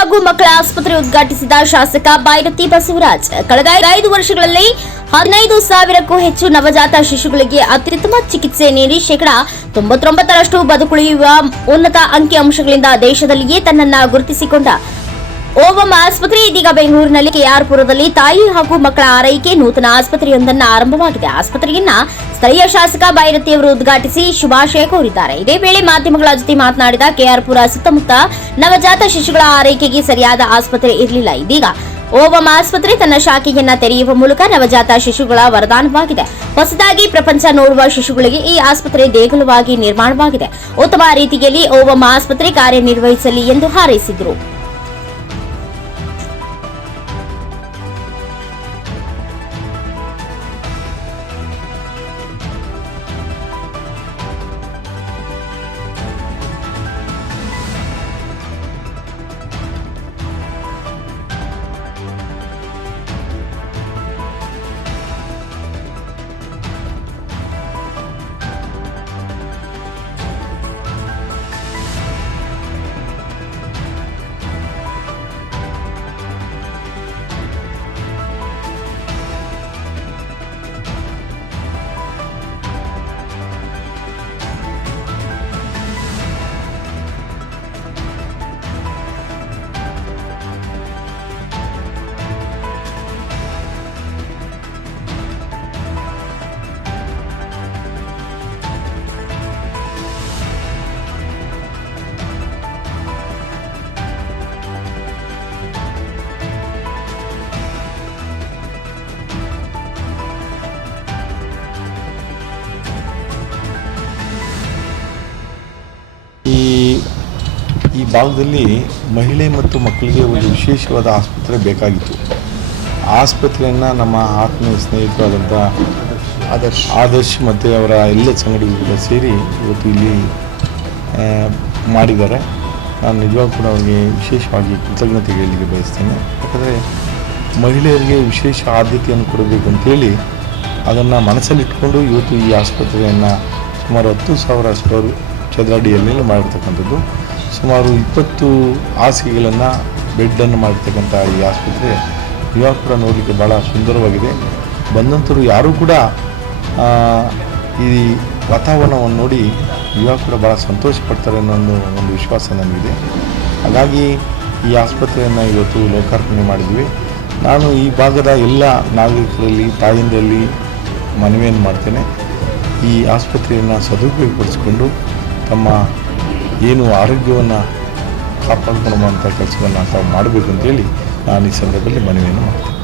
ಹಾಗೂ ಮಕ್ಕಳ ಆಸ್ಪತ್ರೆ ಉದ್ಘಾಟಿಸಿದ ಶಾಸಕ ಬೈರತಿ ಬಸವರಾಜ್. ಕಳೆದ 5 ವರ್ಷಗಳಲ್ಲಿ 15,000ಕ್ಕೂ ಹೆಚ್ಚು ನವಜಾತ ಶಿಶುಗಳಿಗೆ ಅತ್ಯುತ್ತಮ ಚಿಕಿತ್ಸೆ ನೀಡಿ ಶೇಕಡಾ 99ರಷ್ಟು ಬದುಕುಳಿಯುವ ಉನ್ನತ ಅಂಕಿಅಂಶಗಳಿಂದ ದೇಶದಲ್ಲಿಯೇ ತನ್ನನ್ನು ಗುರುತಿಸಿಕೊಂಡ ಓವಂ ಆಸ್ಪತ್ರೆ ಇದೀಗ ಬೆಂಗಳೂರಿನಲ್ಲಿ ಕೆಆರ್ಪುರದಲ್ಲಿ ತಾಯಿ ಹಾಗೂ ಮಕ್ಕಳ ಆರೈಕೆ ನೂತನ ಆಸ್ಪತ್ರೆಯೊಂದನ್ನು ಆರಂಭವಾಗಿದೆ. ಆಸ್ಪತ್ರೆಯನ್ನ ಸ್ಥಳೀಯ ಶಾಸಕ ಬೈರತಿಯವರು ಉದ್ಘಾಟಿಸಿ ಶುಭಾಶಯ ಕೋರಿದ್ದಾರೆ. ಇದೇ ವೇಳೆ ಮಾಧ್ಯಮಗಳ ಜೊತೆ ಮಾತನಾಡಿದ ಕೆಆರ್ಪುರ ಸುತ್ತಮುತ್ತ ನವಜಾತ ಶಿಶುಗಳ ಆರೈಕೆಗೆ ಸರಿಯಾದ ಆಸ್ಪತ್ರೆ ಇರಲಿಲ್ಲ. ಇದೀಗ ಓವಂ ಆಸ್ಪತ್ರೆ ತನ್ನ ಶಾಖೆಯನ್ನ ತೆರೆಯುವ ಮೂಲಕ ನವಜಾತ ಶಿಶುಗಳ ವರದಾನವಾಗಿದೆ. ಹೊಸದಾಗಿ ಪ್ರಪಂಚ ನೋಡುವ ಶಿಶುಗಳಿಗೆ ಈ ಆಸ್ಪತ್ರೆ ದೇಗುಲವಾಗಿ ನಿರ್ಮಾಣವಾಗಿದೆ. ಉತ್ತಮ ರೀತಿಯಲ್ಲಿ ಓವಂ ಆಸ್ಪತ್ರೆ ಕಾರ್ಯನಿರ್ವಹಿಸಲಿ ಎಂದು ಹಾರೈಸಿದರು. ಈ ಭಾಗದಲ್ಲಿ ಮಹಿಳೆ ಮತ್ತು ಮಕ್ಕಳಿಗೆ ಒಂದು ವಿಶೇಷವಾದ ಆಸ್ಪತ್ರೆ ಬೇಕಾಗಿತ್ತು. ಆಸ್ಪತ್ರೆಯನ್ನು ನಮ್ಮ ಆತ್ಮೀಯ ಸ್ನೇಹಿತರಾದಂಥ ಆದರ್ಶ್ ಮತ್ತು ಅವರ ಎಲ್ಲ ಸಂಘಟನೆಗಳು ಸೇರಿ ಇವತ್ತು ಇಲ್ಲಿ ಮಾಡಿದ್ದಾರೆ. ನಾನು ನಿಜವಾಗೂ ಕೂಡ ಅವರಿಗೆ ವಿಶೇಷವಾಗಿ ಕೃತಜ್ಞತೆ ಹೇಳಲಿಕ್ಕೆ ಬಯಸ್ತೇನೆ. ಯಾಕಂದರೆ ಮಹಿಳೆಯರಿಗೆ ವಿಶೇಷ ಆದ್ಯತೆಯನ್ನು ಕೊಡಬೇಕು ಅಂತೇಳಿ ಅದನ್ನು ಮನಸ್ಸಲ್ಲಿಟ್ಕೊಂಡು ಇವತ್ತು ಈ ಆಸ್ಪತ್ರೆಯನ್ನು ಸುಮಾರು 10,000 ಚದರ ಅಡಿಯಲ್ಲಿ ಮಾಡಿರ್ತಕ್ಕಂಥದ್ದು. ಸುಮಾರು 20 ಹಾಸಿಗೆಗಳನ್ನು ಬೆಡ್ಡನ್ನು ಮಾಡಿರ್ತಕ್ಕಂಥ ಈ ಆಸ್ಪತ್ರೆ ಇವಾಗ ಕೂಡ ನೋಡಲಿಕ್ಕೆ ಭಾಳ ಸುಂದರವಾಗಿದೆ. ಬಂದಂಥವ್ರು ಯಾರೂ ಕೂಡ ಈ ವಾತಾವರಣವನ್ನು ನೋಡಿ ಇವಾಗ ಕೂಡ ಭಾಳ ಸಂತೋಷ ಪಡ್ತಾರೆ ಅನ್ನೋ ಒಂದು ವಿಶ್ವಾಸ ನನಗಿದೆ. ಹಾಗಾಗಿ ಈ ಆಸ್ಪತ್ರೆಯನ್ನು ಇವತ್ತು ಲೋಕಾರ್ಪಣೆ ಮಾಡಿದ್ವಿ. ನಾನು ಈ ಭಾಗದ ಎಲ್ಲ ನಾಗರಿಕರಲ್ಲಿ ತಾಯಿಂದರಲ್ಲಿ ಮನವಿಯನ್ನು ಮಾಡ್ತೇನೆ. ಈ ಆಸ್ಪತ್ರೆಯನ್ನು ಸದುಪಯೋಗಪಡಿಸಿಕೊಂಡು ತಮ್ಮ ಏನು ಆರೋಗ್ಯವನ್ನು ಕಾಪಾಡಿಕೊಳ್ಳುವಂಥ ಕೆಲಸವನ್ನು ತಾವು ಮಾಡಬೇಕು ಅಂತೇಳಿ ನಾನು ಈ ಸಂದರ್ಭದಲ್ಲಿ ಮನವಿಯನ್ನು ಮಾಡ್ತೇನೆ.